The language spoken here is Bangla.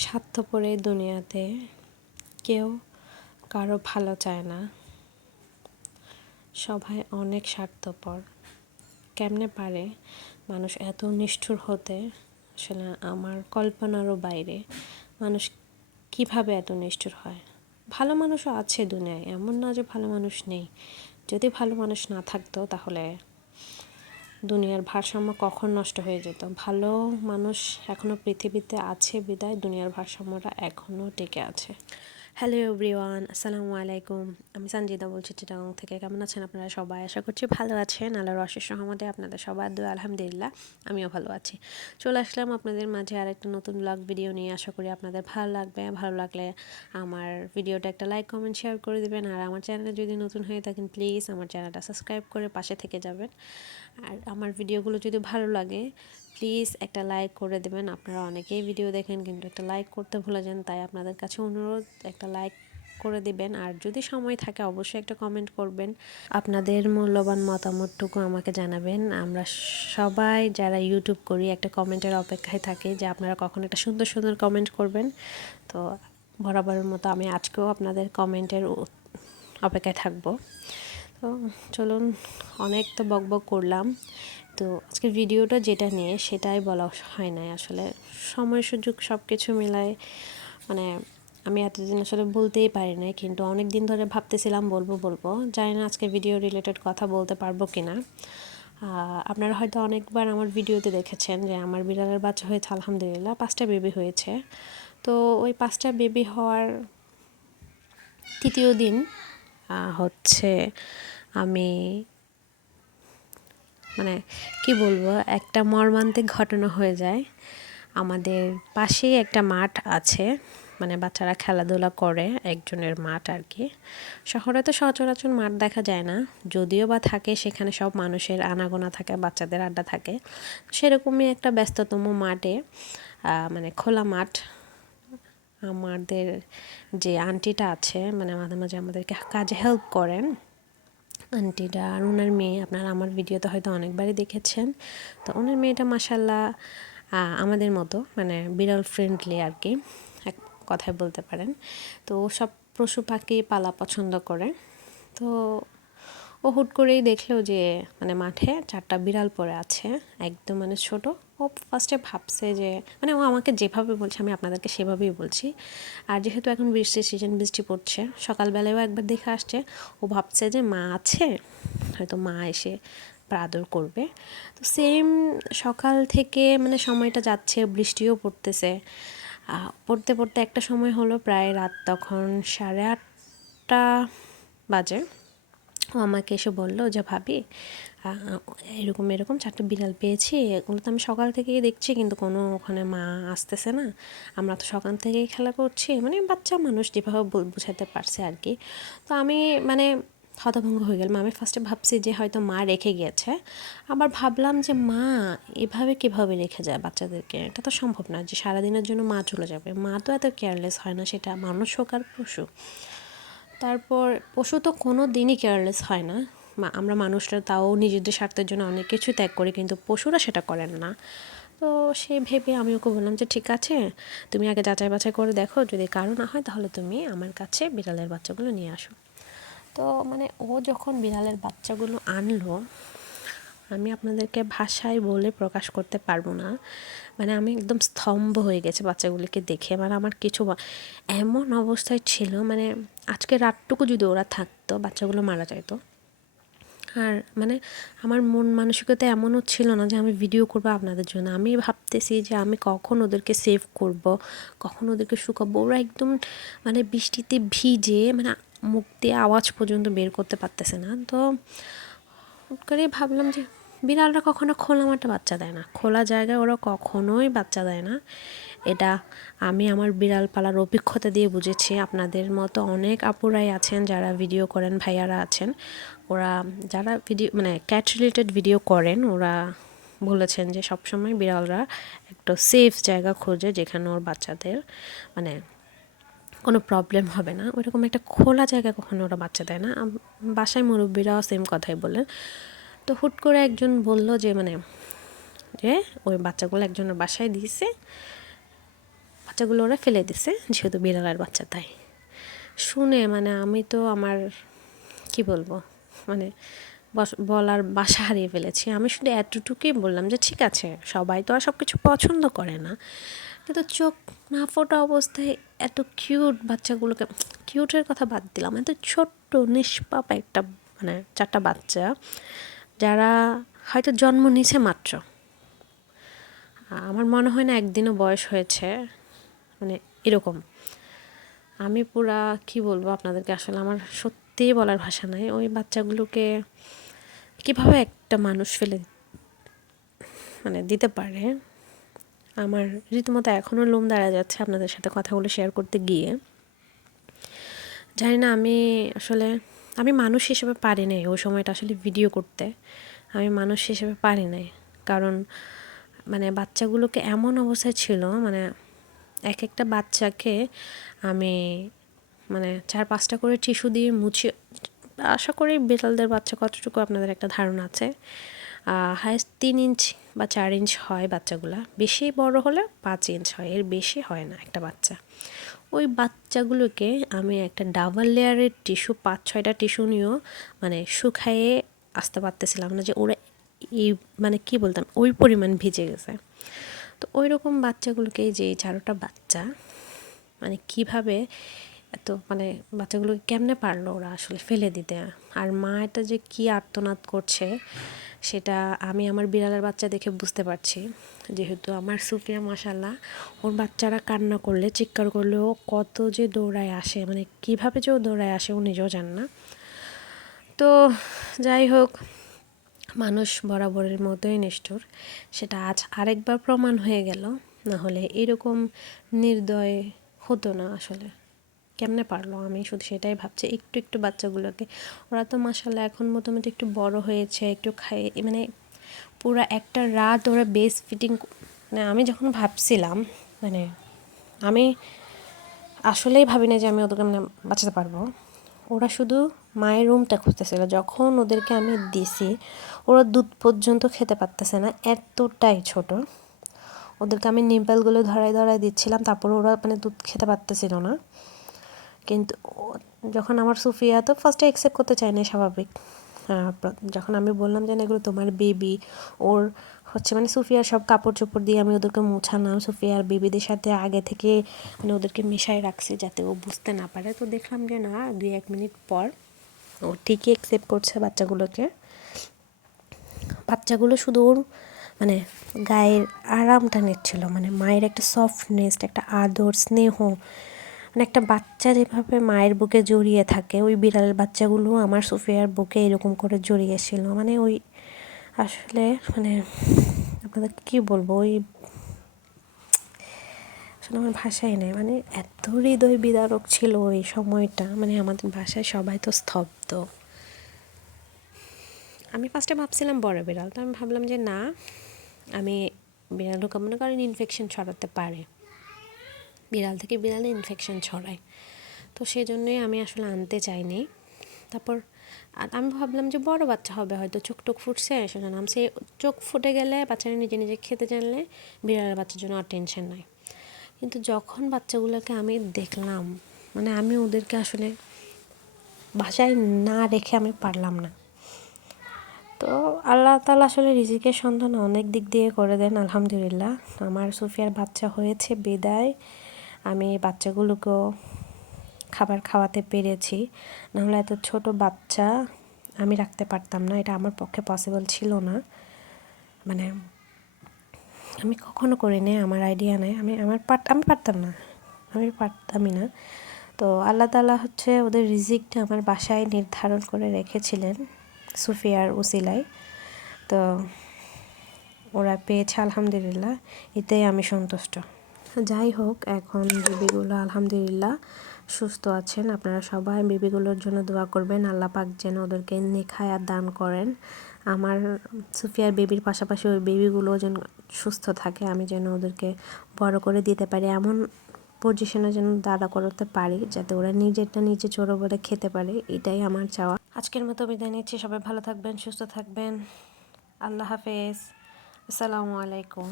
স্বার্থপর এই দুনিয়াতে কেউ কারো ভালো চায় না, সবাই অনেক স্বার্থপর। কেমনে পারে মানুষ এত নিষ্ঠুর হতে, আসলে আমার কল্পনারও বাইরে। মানুষ কিভাবে এত নিষ্ঠুর হয়? ভালো মানুষও আছে দুনিয়ায়, এমন না যে ভালো মানুষ নেই। যদি ভালো মানুষ না থাকতো তাহলে দুনিয়ার ভারসাম্য কখন নষ্ট হয়ে যেত। ভালো মানুষ এখনও পৃথিবীতে আছে বিদায় দুনিয়ার ভারসাম্যটা এখনও টিকে আছে। হ্যালো এভরিওয়ান, আসসালামু আলাইকুম। আমি সঞ্জিদা বলছি চিটাগাং থেকে। কেমন আছেন আপনারা সবাই? আশা করছি ভালো আছেন। আল্লাহর অশেষ রহমতে আপনাদের সবার দোয়া আলহামদুলিল্লাহ আমিও ভালো আছি। চলে আসলাম আপনাদের মাঝে আর একটা নতুন ব্লগ ভিডিও নিয়ে। আশা করি আপনাদের ভালো লাগবে। ভালো লাগলে আমার ভিডিওটা একটা লাইক কমেন্ট শেয়ার করে দেবেন। আর আমার চ্যানেলে যদি নতুন হয়ে থাকেন প্লিজ আমার চ্যানেলটা সাবস্ক্রাইব করে পাশে থেকে যাবেন। আর আমার ভিডিওগুলো যদি ভালো লাগে প্লিজ একটা লাইক করে দেবেন। আপনারা অনেকেই ভিডিও দেখেন কিন্তু একটা লাইক করতে ভুলে যান, তাই আপনাদের কাছে অনুরোধ একটা লাইক করে দিবেন। আর যদি সময় থাকে অবশ্যই একটা কমেন্ট করবেন, আপনাদের মূল্যবান মতামতটুকু আমাকে জানাবেন। আমরা সবাই যারা ইউটিউব করি একটা কমেন্টের অপেক্ষায় থাকি যে আপনারা কখন একটা সুন্দর সুন্দর কমেন্ট করবেন। তো বরাবরের মতো আমি আজকেও আপনাদের কমেন্টের অপেক্ষায় থাকবো। তো চলুন, অনেক তো বকবক করলাম। তো আজকের ভিডিওটা যেটা নিয়ে সেটাই বলা হয় নাই, আসলে সময় সুযোগ সব কিছু মিলায় মানে আমি এতদিন আসলে বলতেই পারি না, কিন্তু অনেক দিন ধরে ভাবতেছিলাম বলবো জানি না আজকে ভিডিও রিলেটেড কথা বলতে পারবো কি না। আপনারা হয়তো অনেকবার আমার ভিডিওতে দেখেছেন যে আমার বিড়ালের বাচ্চা হয়েছে, আলহামদুলিল্লাহ 5টা বেবি হয়েছে। তো ওই 5টা বেবি হওয়ার তৃতীয় দিন হচ্ছে আমি মানে কি বলবো, একটা মর্মান্তিক ঘটনা হয়ে যায়। আমাদের পাশেই একটা মাঠ আছে, মানে বাচ্চারা খেলাধুলা করে, একজনের মাঠ আর কি। শহরে তো সচরাচর মাঠ দেখা যায় না, যদিও বা থাকে সেখানে সব মানুষের আনাগোনা থাকে, বাচ্চাদের আড্ডা থাকে। সেরকমই একটা ব্যস্ততম মাঠে মানে খোলা মাঠ, আমাদের যে আন্টিটা আছে মানে মাঝে মাঝে আমাদেরকে কাজে হেল্প করেন আন্টিটা, আর ওনার মেয়ে আপনারা আমার ভিডিওতে হয়তো অনেকবারই দেখেছেন। তো ওনার মেয়েটা মাশাল্লাহ আমাদের মতো মানে বিড়াল ফ্রেন্ডলি আর কি, এক কথায় বলতে পারেন। তো ও সব পশু পাখি পালা পছন্দ করে। তো ও হুট করেই দেখলো যে মানে মাঠে 4টা বিড়াল পড়ে আছে, একদম মানে ছোট। ও ফার্স্টে ভাবছে যে মানে ও আমাকে যেভাবে বলছে আমি আপনাদেরকে সেভাবেই বলছি। আর যেহেতু এখন বৃষ্টির সিজন, বৃষ্টি পড়ছে, সকালবেলায়ও একবার দেখে আসছে। ও ভাবছে যে মা আছে, হয়তো মা এসে আদর করবে। তো সেম সকাল থেকে মানে সময়টা যাচ্ছে, বৃষ্টিও পড়তেছে। পড়তে পড়তে একটা সময় হলো, প্রায় রাত তখন 8:30 বাজে। ও আমাকে এসে বললো যে ভাবি এরকম এরকম 4টা বিড়াল পেয়েছি, এগুলো তো আমি সকাল থেকেই দেখছি কিন্তু কোনো ওখানে মা আসতেছে না। আমরা তো সকাল থেকেই খেলা করছি, মানে বাচ্চা মানুষ যেভাবে বোঝাতে পারছে আর কি। তো আমি মানে হতভম্ব হয়ে গেলাম। আমি ফার্স্টে ভাবছি যে হয়তো মা রেখে গিয়েছে, আবার ভাবলাম যে মা এভাবে কীভাবে রেখে যায় বাচ্চাদেরকে, এটা তো সম্ভব না যে সারাদিনের জন্য মা চলে যাবে। মা তো এত কেয়ারলেস হয় না, সেটা মানুষ হোক আর পশু। তারপর পশু তো কোনো দিনই কেয়ারলেস হয় না, আমরা মানুষরা তাও নিজেদের স্বার্থের জন্য অনেক কিছু ত্যাগ করি, কিন্তু পশুরা সেটা করেন না। তো সে ভেবে আমি ওকে বললাম যে ঠিক আছে, তুমি আগে যাচাই বাছাই করে দেখো, যদি কারো না হয় তাহলে তুমি আমার কাছে বিড়ালের বাচ্চাগুলো নিয়ে আসো। তো মানে ও যখন বিড়ালের বাচ্চাগুলো আনলো, আমি আপনাদেরকে ভাষায় বলে প্রকাশ করতে পারবো না। মানে আমি একদম স্তম্ভ হয়ে গেছে বাচ্চাগুলিকে দেখে। মানে আমার কিছু এমন অবস্থায় ছিল, মানে আজকে রাতটুকু যদি ওরা থাকতো বাচ্চাগুলো মারা যাইতো। আর মানে আমার মন মানসিকতা এমনও ছিল না যে আমি ভিডিও করবো আপনাদের জন্য। আমি ভাবতেছি যে আমি কখন ওদেরকে সেভ করব, কখন ওদেরকে শুকাবো। ওরা একদম মানে বৃষ্টিতে ভিজে মানে মুখ দিয়ে আওয়াজ পর্যন্ত বের করতে পারতেছে না। তো হুট করে ভাবলাম যে বিড়ালরা কখনো খোলা মাঠে বাচ্চা দেয় না, খোলা জায়গায় ওরা কখনোই বাচ্চা দেয় না। এটা আমি আমার বিড়াল পালার অভিজ্ঞতা দিয়ে বুঝেছি। আপনাদের মতো অনেক আপুরাই আছেন যারা ভিডিও করেন, ভাইয়ারা আছেন, ওরা যারা ভিডিও মানে ক্যাট রিলেটেড ভিডিও করেন, ওরা বলেছেন যে সবসময় বিড়ালরা একটা সেফ জায়গা খোঁজে যেখানে ওর বাচ্চাদের মানে কোনো প্রবলেম হবে না। ওইরকম একটা খোলা জায়গায় কখনো ওরা বাচ্চা দেয় না। বাসায় মুরব্বীরাও সেম কথাই বললেন। তো হুট করে একজন বলল যে মানে যে ওই বাচ্চাগুলো একজনের বাসায় দিয়েছে, বাচ্চাগুলো ওরা ফেলে দিছে, যেহেতু বিড়ালের বাচ্চা তাই। শুনে মানে আমি তো আমার কি বলবো, মানে বলার ভাষা হারিয়ে ফেলেছি। আমি শুধু এতটুকুই বললাম যে ঠিক আছে, সবাই তো আর সব কিছু পছন্দ করে না, কিন্তু চোখ না ফোটা অবস্থায় এত কিউট বাচ্চাগুলোকে, কিউটের কথা বাদ দিলাম, এত ছোট্ট নিষ্পাপ একটা মানে 4টা বাচ্চা যারা হয়তো জন্ম নিছে মাত্র, আমার মনে হয় না একদিনও বয়স হয়েছে, মানে এরকম। আমি পুরা কি বলবো আপনাদেরকে, আসলে আমার সত্যিই বলার ভাষা নাই। ওই বাচ্চাগুলোকে কিভাবে একটা মানুষ ফেলে মানে দিতে পারে, আমার রীতিমতো এখনও লোম দাঁড়া যাচ্ছে আপনাদের সাথে কথাগুলো শেয়ার করতে গিয়ে। জানি না, আমি মানুষ হিসেবে পারি নাই ওই সময়টা আসলে ভিডিও করতে, আমি মানুষ হিসেবে পারি নাই। কারণ মানে বাচ্চাগুলোকে এমন অবস্থায় ছিল, মানে এক একটা বাচ্চাকে আমি মানে 4-5টা করে টিস্যু দিয়ে মুছে, আশা করি বিড়ালদের বাচ্চা কতটুকু আপনাদের একটা ধারণা আছে, হাইস্ট 3 ইঞ্চ বা 4 ইঞ্চ হয় বাচ্চাগুলা, বেশি বড় হলে 5 ইঞ্চ হয়, এর বেশি হয় না একটা বাচ্চা। ওই বাচ্চাগুলোকে আমি একটা ডাবল লেয়ারের টিস্যু, 5-6টা টিস্যু নিয়েও মানে শুকায়ে আসতে পারতেছিলাম না যে ওরা এই মানে কি বলতাম ওই পরিমাণ ভিজে গেছে। তো ওই রকম বাচ্চাগুলোকে, যে এই 4টা বাচ্চা মানে কিভাবে এত মানে বাচ্চাগুলোকে কেমনে পারলো ওরা আসলে ফেলে দিতে। আর মা এটা যে কি আর্তনাদ করছে সেটা আমি আমার বিড়ালের বাচ্চা দেখে বুঝতে পারছি, যেহেতু আমার সুফিয়া মাশাল্লাহ, ওর বাচ্চারা কান্না করলে চিৎকার করলেও কত যে দৌড়ায় আসে, মানে কিভাবে যে ও দৌড়ায় আসে ও নিজেও জানে না। তো যাই হোক, মানুষ বরাবরের মতোই নিষ্ঠুর, সেটা আজ আরেকবার প্রমাণ হয়ে গেল। না হলে এরকম নির্দয় হতো না আসলে, কেমনে পারলো, আমি শুধু সেটাই ভাবছি। একটু একটু বাচ্চাগুলোকে, ওরা তো মাশাল্লাহ এখন মোটামুটি একটু বড় হয়েছে, একটু খাই মানে পুরা একটা রাত ওরা বেস ফিটিং, মানে আমি যখন ভাবছিলাম মানে আমি আসলেই ভাবি না যে আমি ওদেরকে মানে বাঁচাতে পারবো। ওরা শুধু মায়ের রুমটা খুঁজতেছিল, যখন ওদেরকে আমি দিছি ওরা দুধ পর্যন্ত খেতে পারতেছে না, এতটাই ছোট। ওদেরকে আমি নিম্পেলগুলো ধরাই ধরাই দিচ্ছিলাম, তারপর ওরা মানে দুধ খেতে পারতেছিল না। কিন্তু যখন আমার সুফিয়া তো ফার্স্টে অ্যাকসেপ্ট করতে চায় না, স্বাভাবিক। যখন আমি বললাম যে না এগুলো তোমার বেবি, ওর হচ্ছে মানে সুফিয়ার সব কাপড় চোপড় দিয়ে আমি ওদেরকে মোছালাম, সুফিয়ার বেবিদের সাথে আগে থেকে মানে ওদেরকে মেশাই রাখছি যাতে ও বুঝতে না পারে। তো দেখলাম যে না 2-1 মিনিট পর ও ঠিকই অ্যাকসেপ্ট করছে বাচ্চাগুলোকে। বাচ্চাগুলো শুধু ওর মানে গায়ের আরামটা নিচ্ছিল, মানে মায়ের একটা সফটনেস, একটা আদর স্নেহ, মানে একটা বাচ্চা যেভাবে মায়ের বুকে জড়িয়ে থাকে, ওই বিড়ালের বাচ্চাগুলো আমার সোফিয়ার বুকে এরকম করে জড়িয়েছিল। মানে ওই আসলে মানে আপনাদের কী বলবো, ওই আসলে আমার ভাষাই নেই, মানে এত হৃদয় বিদারক ছিল ওই সময়টা, মানে আমাদের বাসায় সবাই তো স্তব্ধ। আমি ফার্স্টে ভাবছিলাম বড় বিড়াল, তো আমি ভাবলাম যে না, আমি বিড়াল ঢোকা মনে করেন ইনফেকশন ছড়াতে পারে, বিড়াল থেকে বিড়ালে ইনফেকশন ছড়ায়, তো সেই জন্যই আমি আসলে আনতে চাইনি। তারপর আমি ভাবলাম যে বড় বাচ্চা হবে, হয়তো চোখ টোক ফুটছে সেজন্য আমি, সে চোখ ফুটে গেলে বাচ্চারা নিজে নিজে খেতে জানলে বিড়ালের বাচ্চার জন্য আর টেনশন নাই। কিন্তু যখন বাচ্চাগুলোকে আমি দেখলাম, মানে আমি ওদেরকে আসলে বাসায় না রেখে আমি পারলাম না। তো আল্লাহ তাআলা আসলে রিজিকের সন্ধান অনেক দিক দিয়ে করে দেন, আলহামদুলিল্লাহ। আমার সুফিয়ার বাচ্চা হয়েছে বিদায় আমি বাচ্চাগুলোকেও খাবার খাওয়াতে পেরেছি, নাহলে এত ছোট বাচ্চা আমি রাখতে পারতাম না, এটা আমার পক্ষে পসিবল ছিল না। মানে আমি কখনো করিনি, আমার আইডিয়া নেই, আমি পারতাম না, আমি পারতামই না। তো আল্লাহ তাআলা হচ্ছে ওদের রিজিকটা আমার বাসায় নির্ধারণ করে রেখেছিলেন সুফিয়ার উসিলায়। তো ওরা পেয়েছে আলহামদুলিল্লাহ, এতেই আমি সন্তুষ্ট। যাই হোক, এখন বেবিগুলো আলহামদুলিল্লাহ সুস্থ আছেন। আপনারা সবাই বেবিগুলোর জন্য দোয়া করবেন, আল্লাহ পাক যেন ওদেরকে নেখায়াত দান করেন। আমার সুফিয়ার বেবির পাশাপাশি ওই বেবিগুলোও যেন সুস্থ থাকে, আমি যেন ওদেরকে বড় করে দিতে পারি, এমন পজিশনে যেন দাঁড়া করতে পারি যাতে ওরা নিজেরটা নিজে চোরো বলে খেতে পারে, এটাই আমার চাওয়া। আজকের মতো বিদায় নিচ্ছি, সবাই ভালো থাকবেন, সুস্থ থাকবেন, আল্লাহ হাফেজ, আসসালামু আলাইকুম।